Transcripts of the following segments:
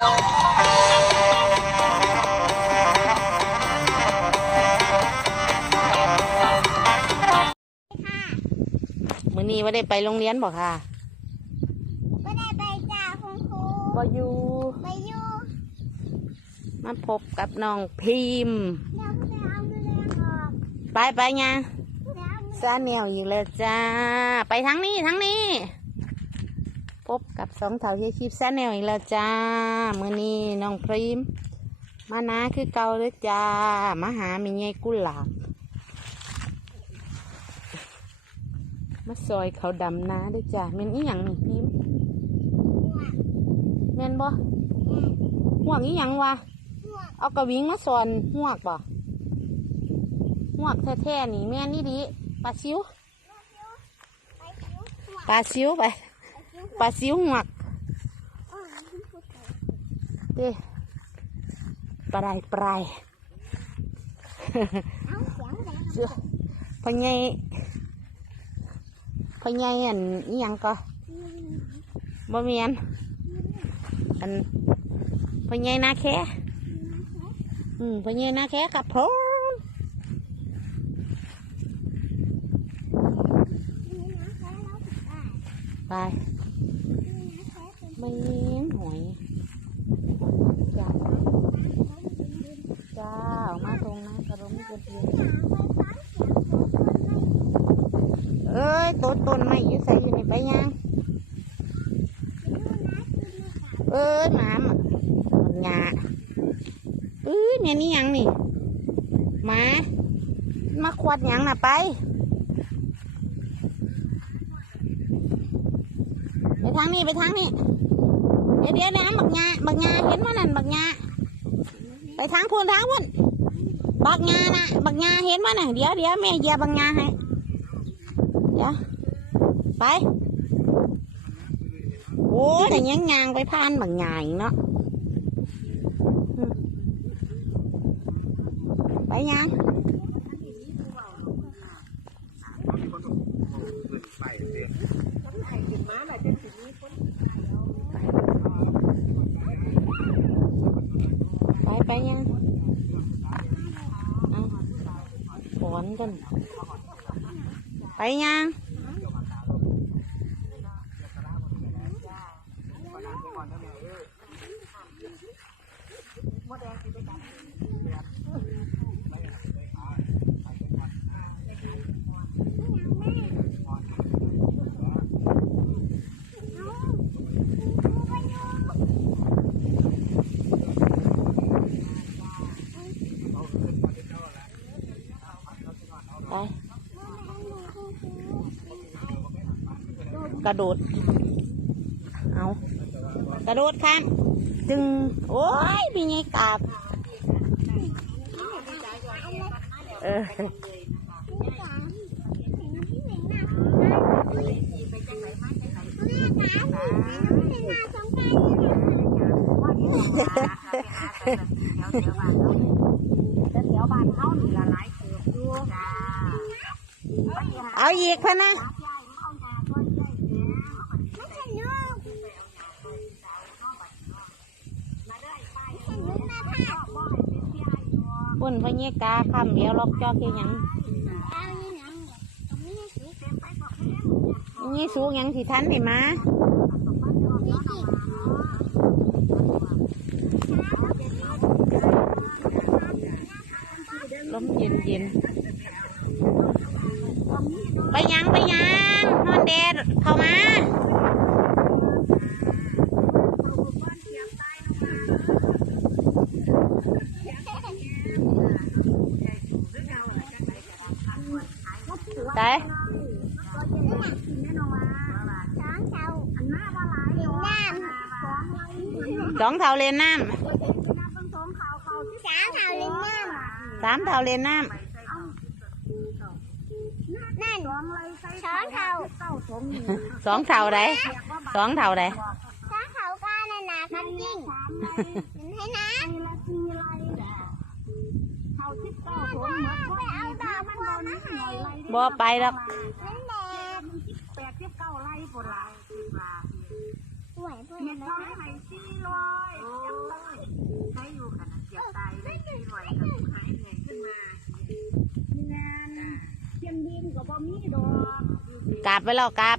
มื้อนี้ว่าได้ไปโรงเรียนบ่ค่ะไม่ได้ไปจ้าคุณครูบ่อยู่ไปอยู่มาพบกับน้องพิมพ์เดี๋ยวไปเอามือแรงออกไปไปยังเดี๋ยวเอามือซาแนวอยู่แล้วจ้า ไปทั้งนี้ทั้งนี้ พบกับสองเถาเฮียคลิปซาแนวอีกแล้วจ้ามื้อนี้น้องพิมพ์มานาคือเก่าเลยจ้า มาหามีไงกุหลาบมาซอยเขาดำนาด้วยจ้าแม่นอีหยังนี่พิมพ์แม่นบ่ห่วงอีหยังวะหัวเอากระวิงมาสอนหวกป่ะหวกแท้ๆนี่แม่นี่ดีปลาซิวไปคิ้วหัวปลาซิวไปไปคิ้วหัวปลาซิวหวกอ๋อคุณครูใส่เด้ปลายปลายเอาเสียงแรงเสือพอใหญ่พอใหญ่อันนี้ยังก็บ่เมียนอันพอใหญ่นาแค่อืมพอใหญ่นาแค่กับพงไป ไม่เลี้ยงหอยจ้าจ้าออกมาตรงนั้นกระรมกระเทียมเอ้ยต้นต้นไม้ยู่ใส่อยู่ในไปยังเอ้ยหมามหยาเอ้ยเนี่ยนี่ยังนี่หมามาควัดยังน่ะไปไปทางนี้ไปทางนี้ เดี๋ยวเดี๋ยวน้ำบักหยาบักหยาเห็นว่านั่นบักหยาไปทางพูนทางพูนบักหยาน่ะบักหยาเห็นว่าน่ะเดี๋ยวเดี๋ยวแม่เหยียบบักหยาให้เดี๋ยวไปโอ้ยแต่ยังยางไปพานบางใหญ่เนาะอืมไปยังไป ไปยังเอาฝนกัน ไปยัง ไป กระโดด เอากระโดดข้ามจึง โอ้ยมีไงกาบเออเดี๋ยวบ้านเฮานี่ละหลายเกือบอยู่จ้าเอาอีกพะนะ ปุ่นพะเนกาคำเดียวล็อกจอกแค่หยังนี่สูงยังสิทันได้มาลมเย็นเย็นไปยังไปยังนอนแดดเข้ามา ไปส องเท่าเลนน้ำสามเท่าเลนน้นั่นช้อนเท่าำสองเท่าใดสองเท่าใดช้อนเท่าก้านน่ะนะคันยิ่งให้นะไปเอาดอกบัวมาให้บ่ไปหรอกนั่นแหละแปดสิบเก้าไร่โบราณสิบว่าสวยเพื่อนเห็นนะเข ลับไปแล้วกรับ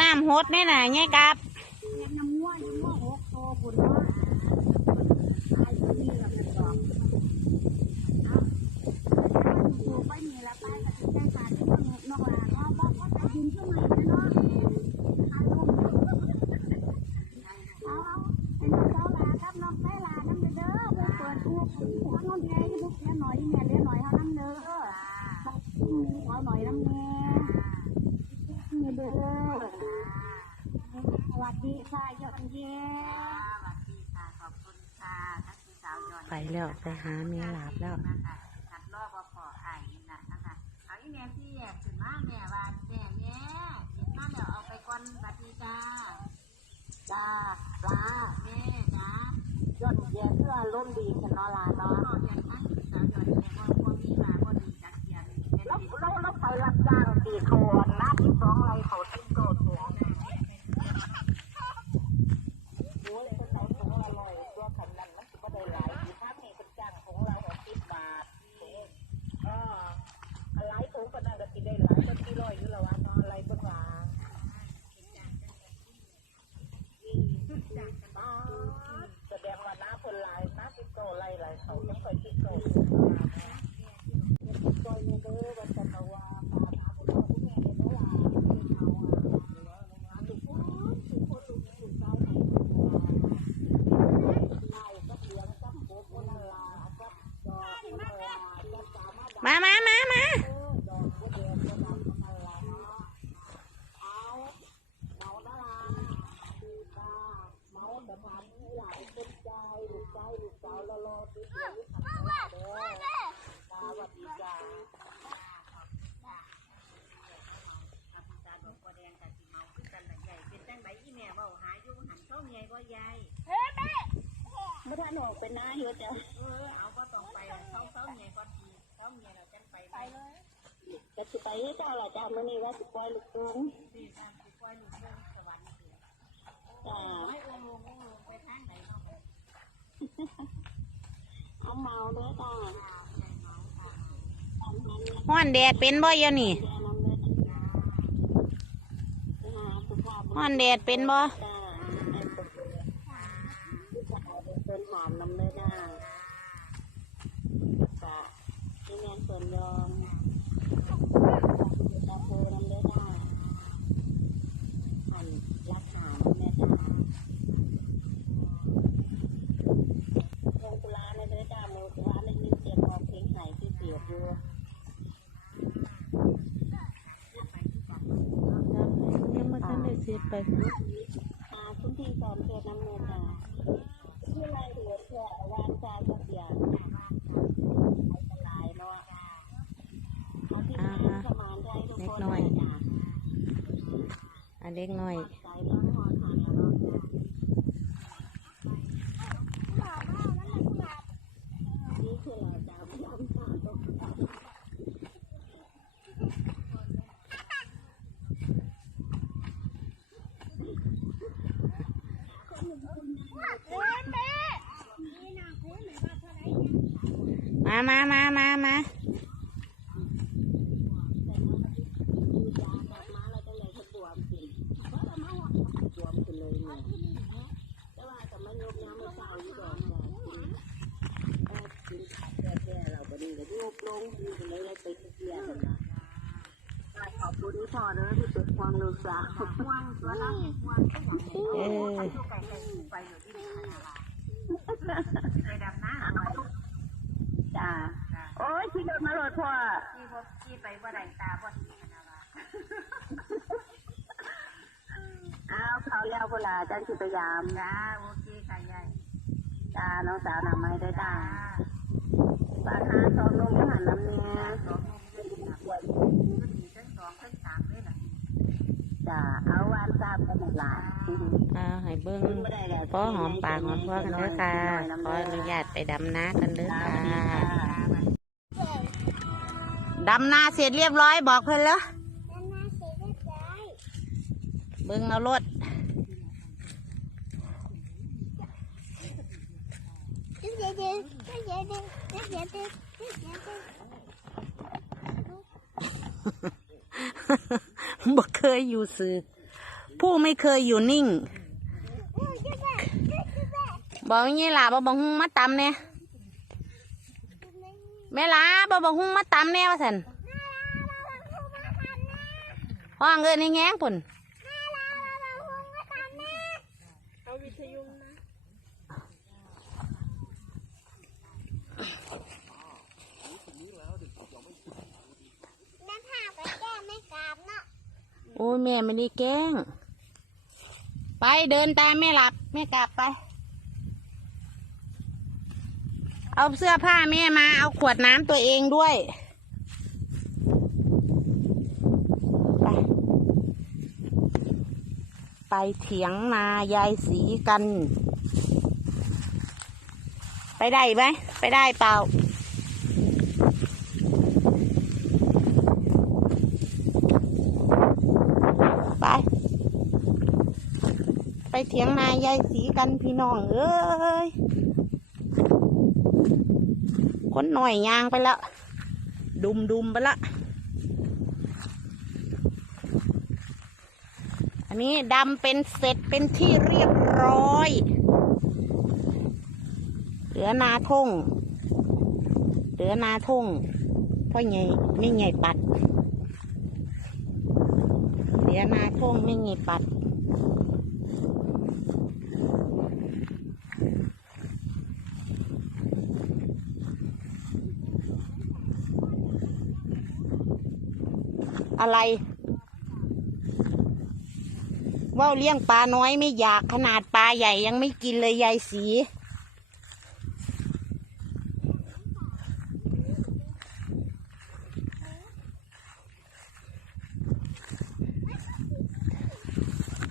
น้ำโฮดแน่น่ะแงครับ แต่หาเมียหลับแล้วขัดรอบพอไอ้นั่นะคะเอาอีแม่ที่ถึงมาแม่ว่าแม่แม่ถึงมาเดี๋ยวเอาไปก่นบัตีจ้าจ้าลาแม่จ้ายอดเยี่ยเพื่อร่มดีกันนอลาเนาะ มามามามาไม่ได้หนูเป็นน้าอยู่จ้ะ เลยจะสิไปที่เจ้าหล่ะจ้ามื่นี่ว่าสิปล่อยลูกกุ้งนี่จ้าสิปล่อยลูกกุ้งสวรรค์จ้าไม่อ้ด้วงลงไปทางไหนเนาะเอาเมาเนาะจ้าห้อนแดดเป็นบ่ยังนี่ห้อนแดดเป็นบ่เป็นหอมน้ำเลือด้าเป็นงส่วนยอ เล็กน้อยมามามามามา น่อจ้าโอ้ยที่เดินมาโหลดพ่อที่บ่ที่ไปบ่ได้ตาบ่ดีนะว่าอ้าวเขาแล้วเวลาจันสิพยายามจ้าโอเคค่ะยายจ้าน้องสาวนาไม้ได้จ้าได้ปาหาสองนมก็หันน้ำเนี่ย จ้าเอาวานทราบกันหมดหลายอ่าให้เบิ้งพอหอมปากหอมคอกันเด้อค่ะขออนุญาตไปดำนากันเด้อค่ะดำนาเสร็จเรียบร้อยบอกเพิ่นแล้วนั่นน่าเสียใจเบิ้งเอารถเบ่เคยอยู่ซื้อผู้ไม่เคยอยู่นิ่ง บอกงี้ล่ะบอกบังหุงมาตำเนี่ยแม่ลาบอกบังหุงมาตำเนี่ยว่าสันห้องเงินในแง้งปุ่น โอ้ยแม่ไม่ได้แกล้ง ไปเดินตามแม่หลับแม่กลับไป เอาเสื้อผ้าแม่มาเอาขวดน้ำตัวเองด้วย ไปไปเถียงนายายสีกัน ไปได้ไหมไปได้เปล่า ไป ไปเถียงนายายสีกันพี่น้องเอ้ยคนหน่อยยางไปล้วดุมดุมไปละ อันนี้ดำเป็นเสร็จเป็นที่เรียบร้อย เหลือนาทงเหลือนาทงพ่อใหญ่ไม่ใหญ่ปัดเดี๋ยวนาทงไม่มีปัด อะไรว่าเลี้ยงปลาน้อยไม่อยากขนาดปลาใหญ่ยังไม่กินเลยยายสี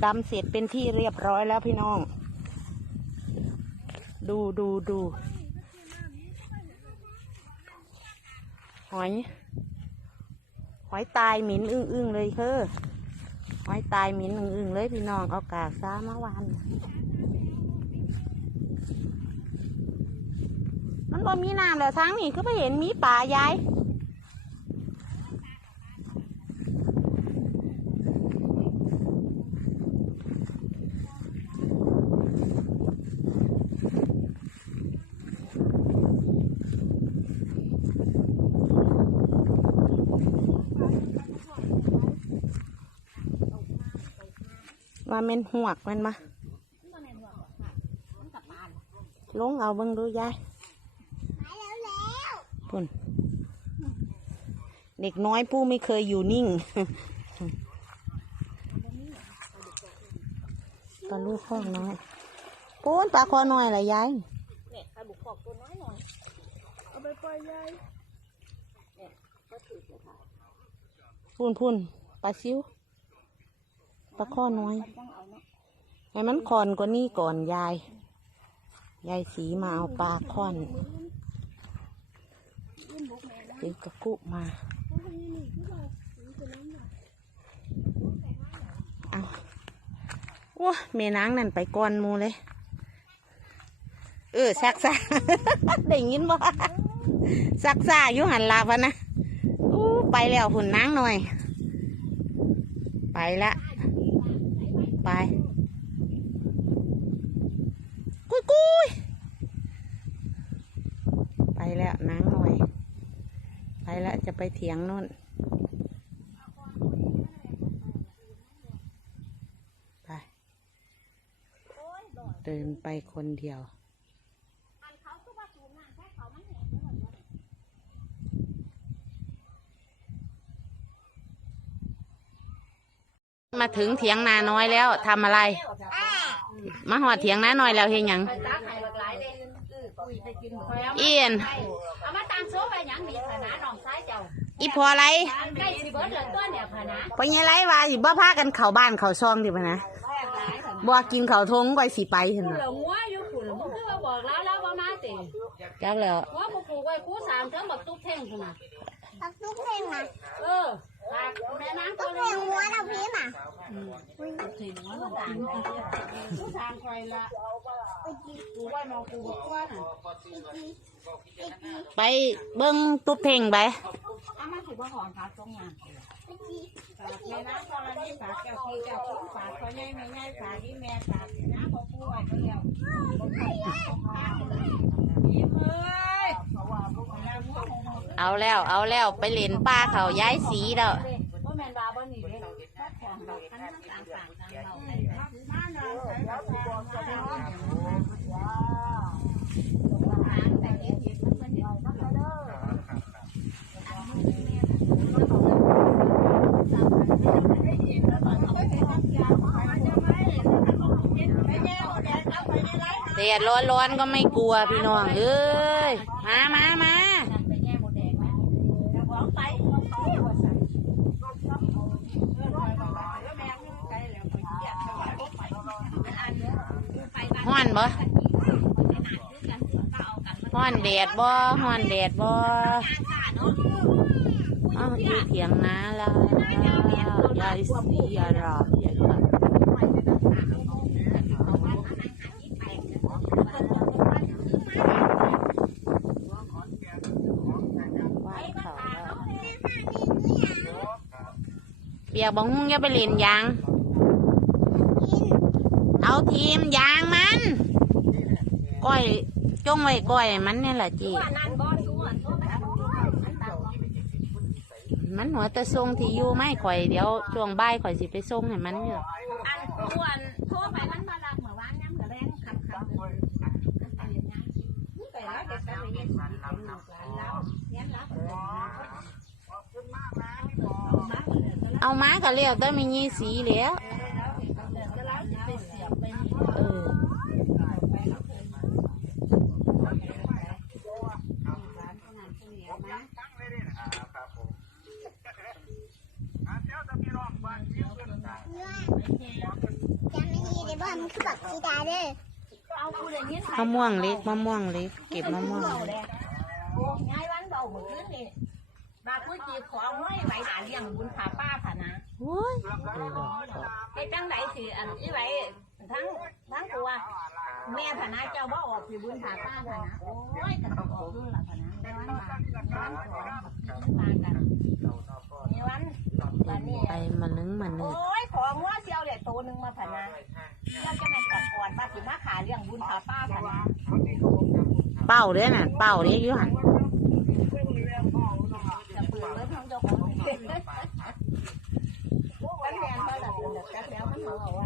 ดำเสร็จเป็นที่เรียบร้อยแล้วพี่น้อง ดูดูดูหอย อยตายหมิ่นอึ้งอึ้งเลยเธอหอยตายหมิ่นอึ้งอึ้งเลยพี่น้องเอากากซ้ามาวันมันบ่มีน้ำแล้วทั้งนี่คือไปเห็นมีป่ายาย ว่าเม่นหวกแม่นมาลงเอาเบิ้งดูยายปุ่นเด็กน้อยผู้ไม่เคยอยู่นิ่งปลาลูกข้องน้อยปูนปลาคอน้อยอะไรยายเนี่ยปลาบุกขอบตัวน้อยหน่อยเอาไปปล่ยยายเนี่ยก็ถือเลยพุ่นพุ่นปลาซิว ปลาข้อน้อย ให้มันคอนกว่านี้ก่อนยาย ยายสีมาเอาปลาค่อนเป็นกระกุมา เอาว้าเมนางนั่นไปก่อนหมูเลย เออซักซ่าได้ยินบ่ซักซ่าอยู่หันลาพะนะอู้ไปแล้วหุ่นนางหน่อย ไปละ จะไปเถียงนู่น ไป เดินไปคนเดียว มาถึงเถียงนาน้อยแล้วทำอะไร มาหอดเถียงนาน้อยแล้วเฮงยัง เอียนเอามาตามโซ่ไปหยังดีขนาดน้องซ้ายเจ้าอีพออะไรใกล้สิเบิดเหลือตัวเนี่ยขนาดพอยังไรว่าสิบ่พากันเข้าบ้านเข้าช่องดิพะนะแรกหลายขนาดบ่กินข้าวทงก็สิไปเห็นกูบ่เหลืองัวอยู่กูเหลือมึงคือว่าบอกแล้วแล้วว่ามาติจักแล้วว่ากูปลูกไว้กูสามเทิงบักตุ๊กเท่งกูน่ะตักทุกเพลงนะเออฝาก แม่นางทุตักวเพลนี้งหัวเราพี่น่ะถึงว่าต่างกูทางใครละกูไว้มองกูบอกว่าน่ะไปเบิ่งตุ๊บเพ่งไปเอามาสิบ่หอมฝากตรงงานฝากแม่นางตอนนี้ฝากแก้วพี่แก้วคุ้มฝากพ่อใหญ่แม่ใหญ่ฝากที่แม่ฝากน้าพ่อปู่ไว้ก็แล้วยิ้มเอ้ย เอาแล้วเอาแล้วไปเล่นป้าเขาย้ายสีแล้วแดดร้อนๆก็ไม่กลัวพี่น้องเอ้ยมามามา ไปแง่หมดแดงไหมของไป ฮ้อนบ่ฮ้อนแดดบ่ฮ้อนแดดบ่อ้าวอยู่เถียงนาแล้วยายสียารามยายค่ะว่านเขาแล้วเปียกบังฮุ้งอย่าไปเล่นยาง เอาทีมยางม ก้อยจงไว้ก้อยมันนี่แหละจีมันหัวตะทรงที่อยู่ไม่ข่อยเดี๋ยวช่วงบ่ายข่อยสิไปส่งให้มันเนี่ยอันอ้วนโทรไปมันมารับเมื่อวานย้ำกับแรงคำคำเลยไปเรียนงานไปแล้วเด็กไปเรียนสิเป็นลูกหลานแล้วเรียนรับเอามาก็เรียกแต่มียี่สีแล้วเออจำไม่ดีเลยว่ามันคือแบบสีดาเด้อ เอากูได้ยิน มะม่วงเล็กมะม่วงเล็ก เก็บมะม่วงโอ้ยายวันเบาหมดเลยนี่บาคุยจีบของไว้ไว้หาเลี้ยงบุญผาป้าผ่านะโอ้ยไอ้จังไหนสิอันอีไว้ทั้งทั้งตัวแม่ผานะเจ้าบ่ออกสิบุญผาป้าผานะโอ้ยกันออกดูล่ะผานะในวันบาในวันของมากันในวันวันนี้ ไปมานึงมานึงโอ้ยของว่าเซียวเลยตัวหนึ่งมาผานะเราจะไม่กัดก่อนมาสิมาขาเลี้ยงบุญผาป้าผานะเป้าเด้อน่ะเป้าเด้ออยู่หันจะเปลือกเลยทั้งเจ้าของวันแมนเขาละเดือนเดียวแล้วมันเอาไว้